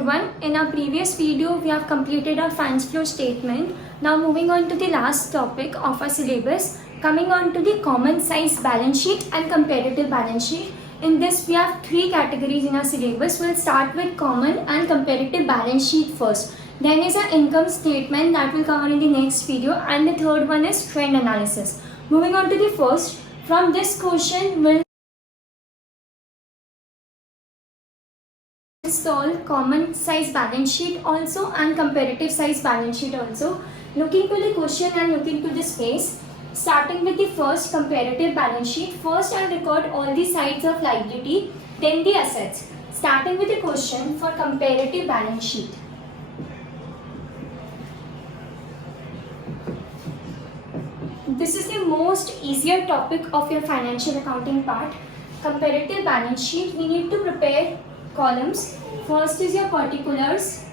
everyone. In our previous video, we have completed our funds flow statement. Now moving on to the last topic of our syllabus, coming on to the common size balance sheet and comparative balance sheet. In this, we have three categories in our syllabus. We'll start with common and comparative balance sheet first. Then is our income statement that will cover in the next video, and the third one is trend analysis. Moving on to the first, from this question we'll solve common size balance sheet also and comparative size balance sheet also. Looking to the question and looking to the space, starting with the first comparative balance sheet. First I'll record all the sides of liability, then the assets. Starting with the question for comparative balance sheet. This is the most easier topic of your financial accounting part. Comparative balance sheet, we need to prepare columns. First is your particulars.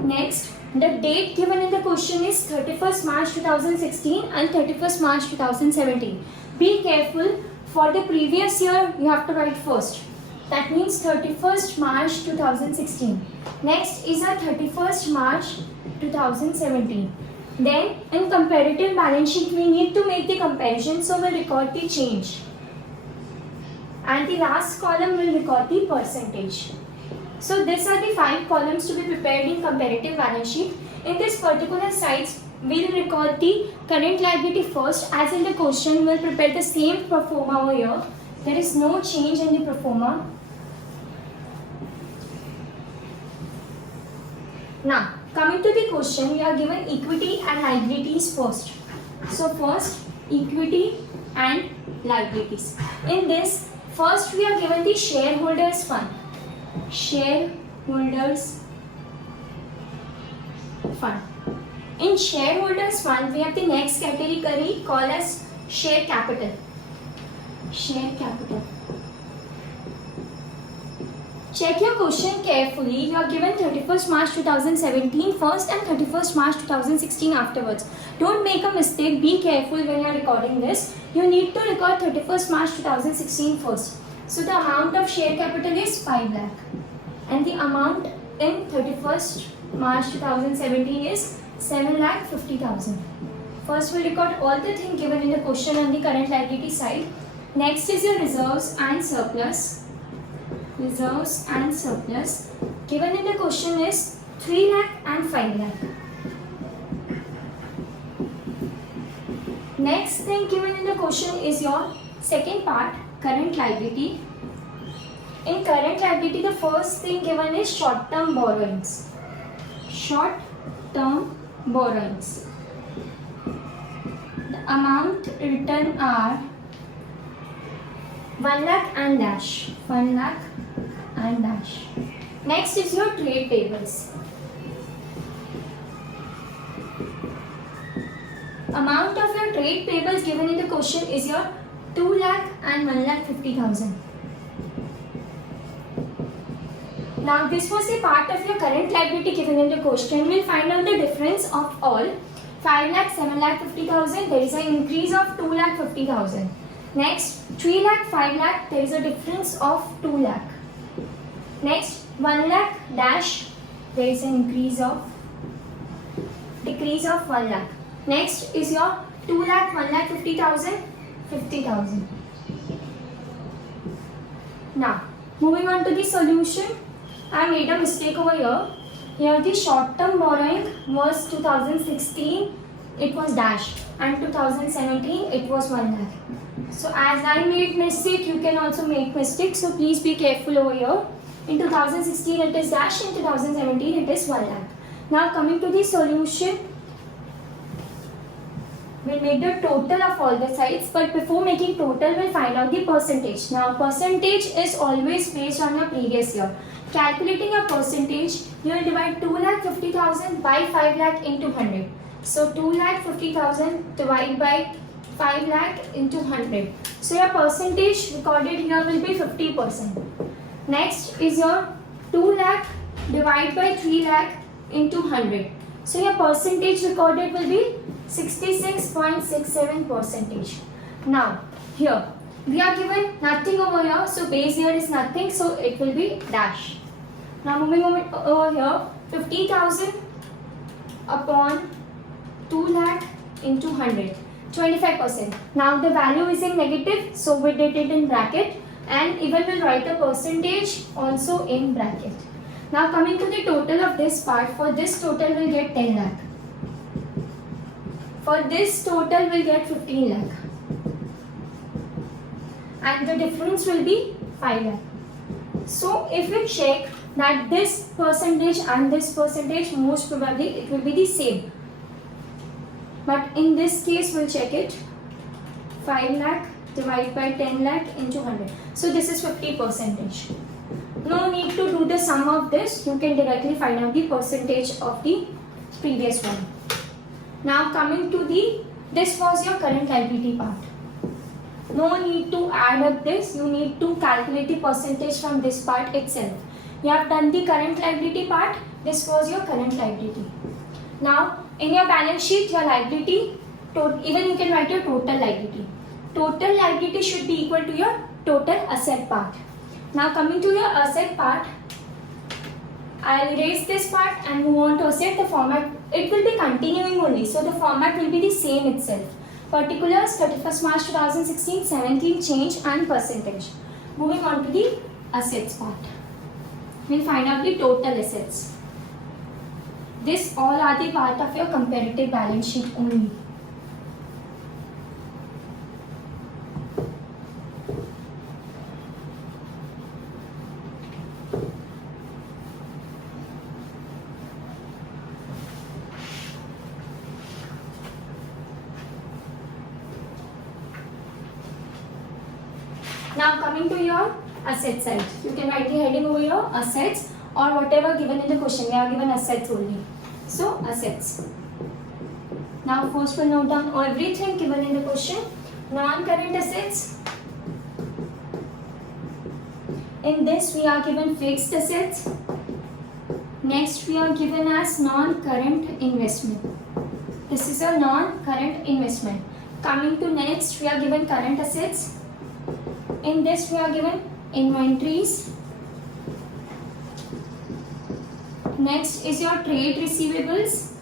Next, the date given in the question is 31st March 2016 and 31st March 2017. Be careful, for the previous year you have to write first. That means 31st March 2016. Next is our 31st March 2017. Then in comparative balance sheet we need to make the comparison, so we'll record the change. And the last column will record the percentage. So these are the 5 columns to be prepared in comparative balance sheet. In this particular sites, we'll record the current liability first, as in the question we'll prepare the same pro forma over here. There is no change in the pro forma. Now, coming to the question, we are given equity and liabilities first. So first, equity and liabilities. In this, first we are given the shareholders fund. Shareholders fund. In shareholders fund, we have the next category called as share capital. Share capital. Check your question carefully. You are given 31st March 2017 first and 31st March 2016 afterwards. Don't make a mistake. Be careful when you are recording this. You need to record 31st March 2016 first. So the amount of share capital is 5 lakh. And the amount in 31st March 2017 is 7,50,000. First we'll record all the things given in the question on the current liability side. Next is your reserves and surplus. Reserves and surplus. Given in the question is 3 lakh and 5 lakh. Next thing given in the question is your second part, current liability. In current liability, the first thing given is short-term borrowings. Short-term borrowings. The amount written are 1 lakh and dash. 1 lakh and dash. Next is your trade payables. Amount of your trade payables given in the question is your 2 lakh and 1,50,000. Now this was a part of your current liability given in the question. We'll find out the difference of all. 5 lakh, 7,50,000, there is an increase of 2,50,000. Next, 3 lakh, 5 lakh, there is a difference of 2 lakh. Next, 1 lakh dash, there is an decrease of 1 lakh. Next is your 2 lakh, 1,50,000, 50,000. Now, moving on to the solution. I made a mistake over here. Here the short-term borrowing was 2016, it was dash, and 2017 it was 1 lakh. So as I made mistake, you can also make mistake. So please be careful over here. In 2016 it is dash, in 2017 it is 1 lakh. Now coming to the solution, we'll make the total of all the sides, but before making total, we'll find out the percentage. Now percentage is always based on your previous year. Calculating a percentage, you will divide 2,50,000 by 5 lakh into 100. So 2,50,000 divided by 5 lakh into 100. So your percentage recorded here will be 50%. Next is your 2 lakh divided by 3 lakh into 100. So your percentage recorded will be 66.67%. Now here we are given nothing over here, so base here is nothing, so it will be dash. Now moving over here, 50,000 upon 2 lakh into 100, 25%. Now the value is in negative, so we did it in bracket, and even we'll write a percentage also in bracket. Now coming to the total of this part, for this total we'll get 10 lakh. For this total we'll get 15 lakh. And the difference will be 5 lakh. So if we check that this percentage and this percentage, most probably it will be the same. But in this case we'll check it. 5 lakh divided by 10 lakh into 100. So this is 50%. No need to do the sum of this. You can directly find out the percentage of the previous one. Now coming to this was your current liability part. No need to add up this. You need to calculate the percentage from this part itself. You have done the current liability part. This was your current liability. Now in your balance sheet, your liability, even you can write your total liability. Total liability should be equal to your total asset part. Now coming to your asset part, I'll erase this part and move on to asset. The format, it will be continuing only. So the format will be the same itself. Particulars 31st March 2016, 17 change and percentage. Moving on to the assets part. We'll find out the total assets. This all are the part of your comparative balance sheet only. Now coming to your asset side, you can write the heading over your assets or whatever given in the question. We are given assets only. So assets. Now first we'll note down everything given in the question. Non-current assets. In this we are given fixed assets. Next we are given as non-current investment. This is a non-current investment. Coming to next we are given current assets. In this we are given inventories. Next is your trade receivables.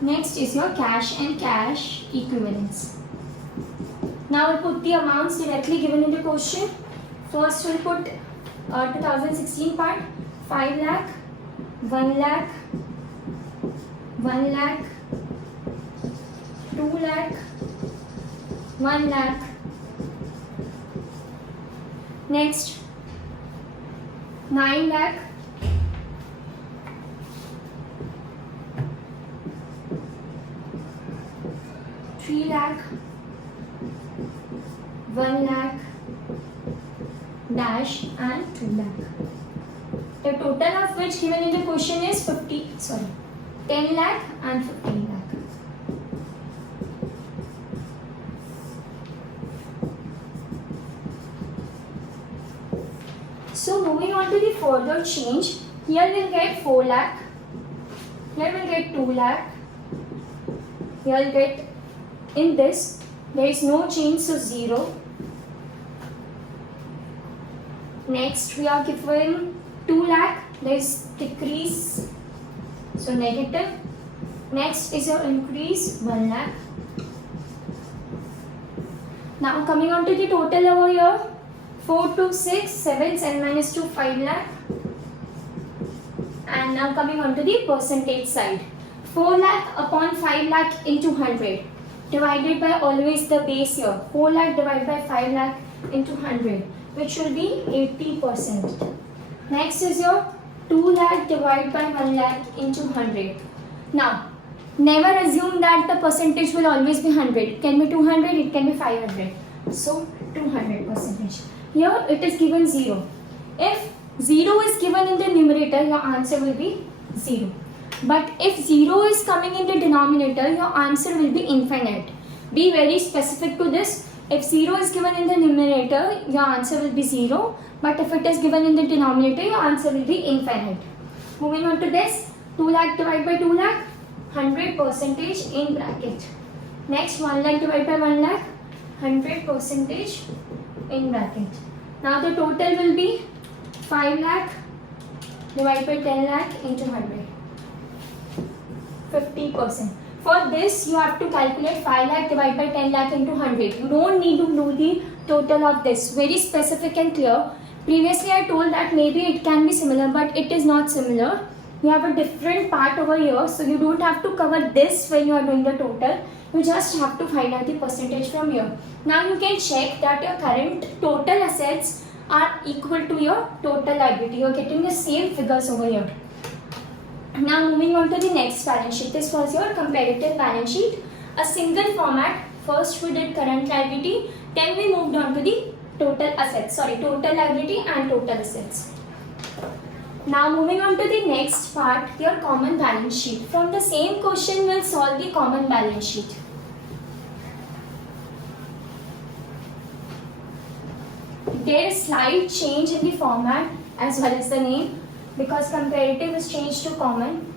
Next is your cash and cash equivalents. Now we'll put the amounts directly given in the question. First we'll put 2016 part, 5 lakh, 1 lakh, 1 lakh, 2 lakh, 1 lakh. Next 9 lakh, 3 lakh, 1 lakh, dash and 2 lakh. The total of which given in the question is 10 lakh and 15 lakh. So moving on to the further change, here we'll get 4 lakh, here we'll get 2 lakh, here we'll get, in this there is no change, so 0. Next we are given 2 lakh, there is decrease, so negative. Next is your increase, 1 lakh. Now coming on to the total over here, 4 to 6, 7, 7 minus 2, 5 lakh. And now coming on to the percentage side. 4 lakh upon 5 lakh into 100. Divided by always the base here. 4 lakh divided by 5 lakh into 100. Which will be 80%. Next is your 2 lakh divided by 1 lakh into 100. Now, never assume that the percentage will always be 100. It can be 200, it can be 500. So, 200%. Here it is given 0. If 0 is given in the numerator, your answer will be 0. But if 0 is coming in the denominator, your answer will be infinite. Be very specific to this. If 0 is given in the numerator, your answer will be 0. But if it is given in the denominator, your answer will be infinite. Moving on to this, 2 lakh divided by 2 lakh, 100% in bracket. Next, 1 lakh divided by 1 lakh, 100% in bracket. Now the total will be 5 lakh divided by 10 lakh into 100. 50%. For this, you have to calculate 5 lakh divided by 10 lakh into 100. You don't need to do the total of this. Very specific and clear. Previously, I told that maybe it can be similar, but it is not similar. You have a different part over here, so you don't have to cover this when you are doing the total. You just have to find out the percentage from here. Now you can check that your current total assets are equal to your total liability. You are getting the same figures over here. Now moving on to the next balance sheet. This was your comparative balance sheet. A single format. First we did current liability, then we moved on to the total assets. Total liability and total assets. Now moving on to the next part, your common balance sheet. From the same question, we'll solve the common balance sheet. There is slight change in the format as well as the name, because comparative is changed to common.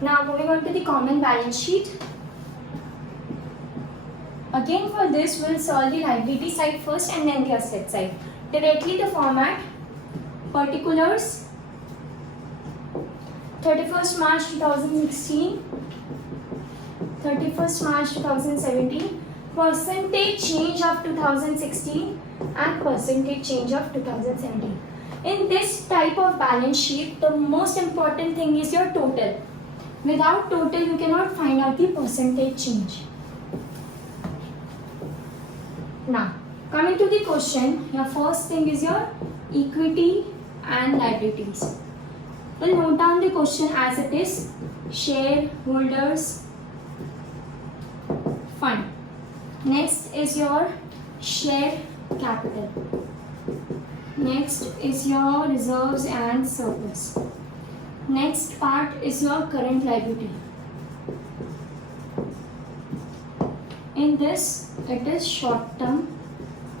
Now moving on to the common balance sheet. Again for this we'll solve the liability side first and then the asset side. Directly the format, particulars, 31st March 2016, 31st March 2017, percentage change of 2016 and percentage change of 2017. In this type of balance sheet, the most important thing is your total. Without total, you cannot find out the percentage change. Now, coming to the question, your first thing is your equity and liabilities. We'll note down the question as it is. Shareholders fund. Next is your share capital. Next is your reserves and surplus. Next part is your current liability. In this, it is short-term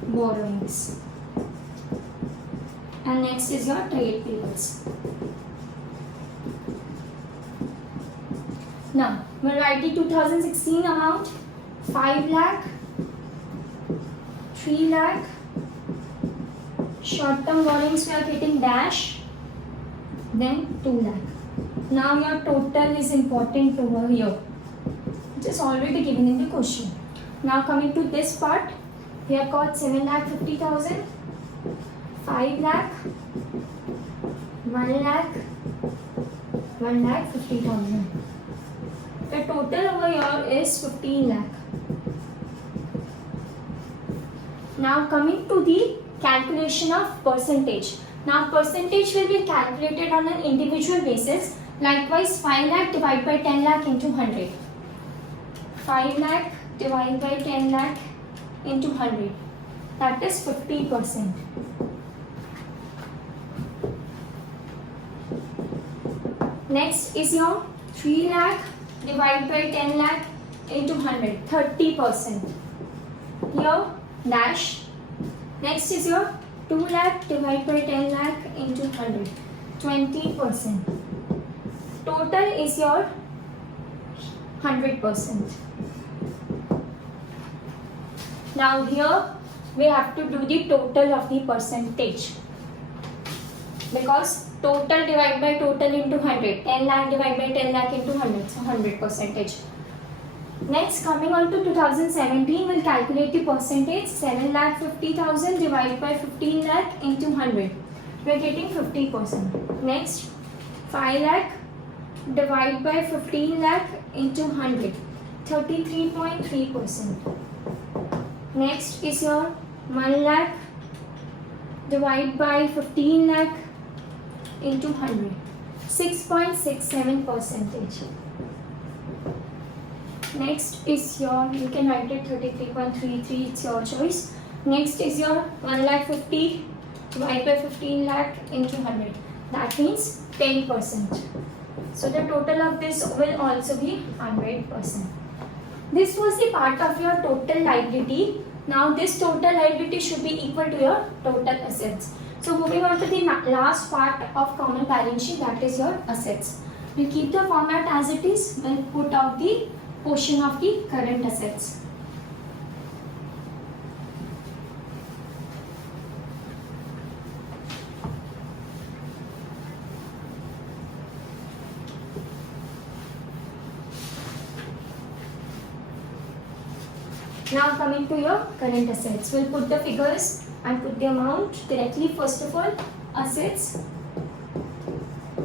borrowings. And next is your trade payables. Now, we'll write the 2016 amount. 5 lakh, 3 lakh, short-term borrowings we are getting dash, then 2 lakh. Now your total is important over here. It is already given in the question. Now coming to this part, we have got 7,50,000, 5 lakh, 1 lakh, 1,50,000. The total over here is 15 lakh. Now coming to the calculation of percentage. Now percentage will be calculated on an individual basis. Likewise 5 lakh divided by 10 lakh into 100. 5 lakh divided by 10 lakh into 100. That is 50%. Next is your 3 lakh divided by 10 lakh into 100. 30%. Here dash. Next is your 2 lakh divided by 10 lakh into 100. 20%. Total is your 100%. Now here we have to do the total of the percentage, because total divided by total into 100. 10 lakh divided by 10 lakh into 100. So 100%. Next, coming on to 2017, we'll calculate the percentage. 7,50,000 divided by 15 lakh into 100. We're getting 50%. Next, 5 lakh divided by 15 lakh into 100. 33.3%. Next is your 1 lakh divided by 15 lakh into 100. 6.67%. Next is your, you can write it 33.33, it's your choice. Next is your 1,50,000 divided by 15 lakh into 100. That means 10%. So the total of this will also be 100%. This was the part of your total liability. Now this total liability should be equal to your total assets. So moving on to the last part of common balance sheet, that is your assets. We'll keep the format as it is. We'll put out the portion of the current assets. Now coming to your current assets, we'll put the figures and put the amount directly. First of all, assets.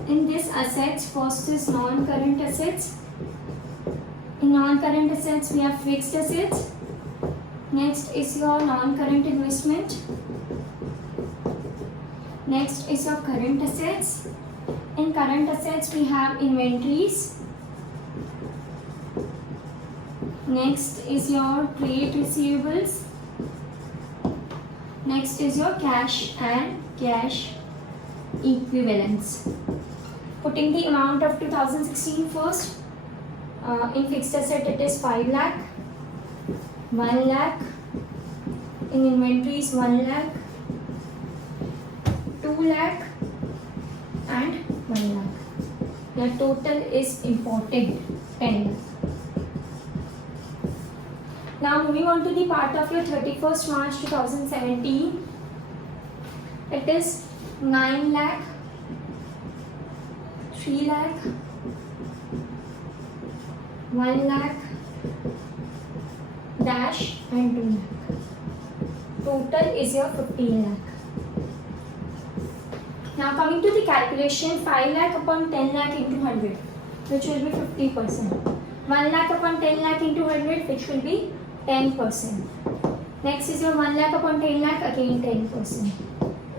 In this assets, first is non-current assets. In non-current assets, we have fixed assets. Next is your non-current investment. Next is your current assets. In current assets, we have inventories. Next is your trade receivables. Next is your cash and cash equivalents. Putting the amount of 2016 first. In fixed asset it is 5 lakh, 1 lakh. In inventories 1 lakh, 2 lakh and 1 lakh. The total is imported 10 lakh. Now moving on to the part of your 31st March 2017, it is 9 lakh, 3 lakh, 1 lakh, dash and 2 lakh. Total is your 15 lakh. Now coming to the calculation, 5 lakh upon 10 lakh into 100, which will be 50%. 1 lakh upon 10 lakh into 100, which will be 10%. Next is your 1 lakh upon 10 lakh, again 10%.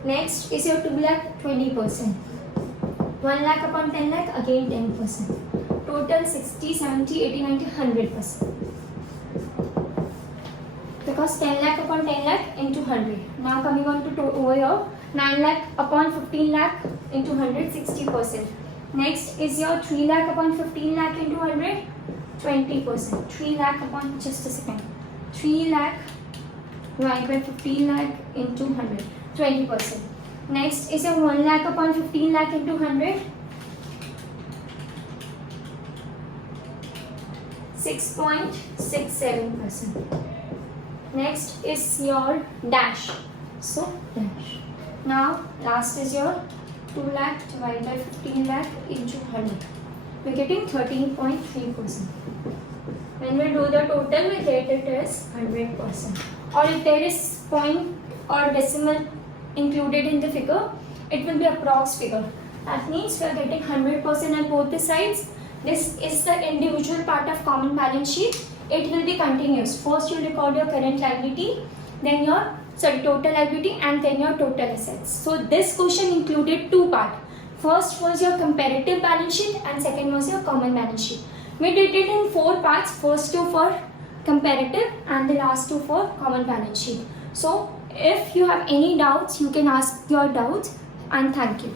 Next is your 2 lakh, 20%. 1 lakh upon 10 lakh, again 10%. Total 60, 70, 80, 90, 100%. Because 10 lakh upon 10 lakh into 100. Now coming on to over here, 9 lakh upon 15 lakh into 100, 60%. Next is your 3 lakh upon 15 lakh into 100, 20%. 3 lakh upon, just a second, 3 lakh divided by 15 lakh into 100, 20%. Next is your 1 lakh upon 15 lakh into 100, 6.67%. Next is your dash, so dash. Now last is your 2 lakh divided by 15 lakh into 100. We're getting 13.3%. When we do the total, we get it as 100%. Or if there is point or decimal included in the figure, it will be approx figure. That means we are getting 100% on both the sides. This is the individual part of common balance sheet. It will be continuous. First you record your current liability, then your total liability, and then your total assets. So this question included two parts. First was your comparative balance sheet and second was your common balance sheet. We did it in 4 parts. First 2 for comparative and the last 2 for common balance sheet. So if you have any doubts, you can ask your doubts, and thank you.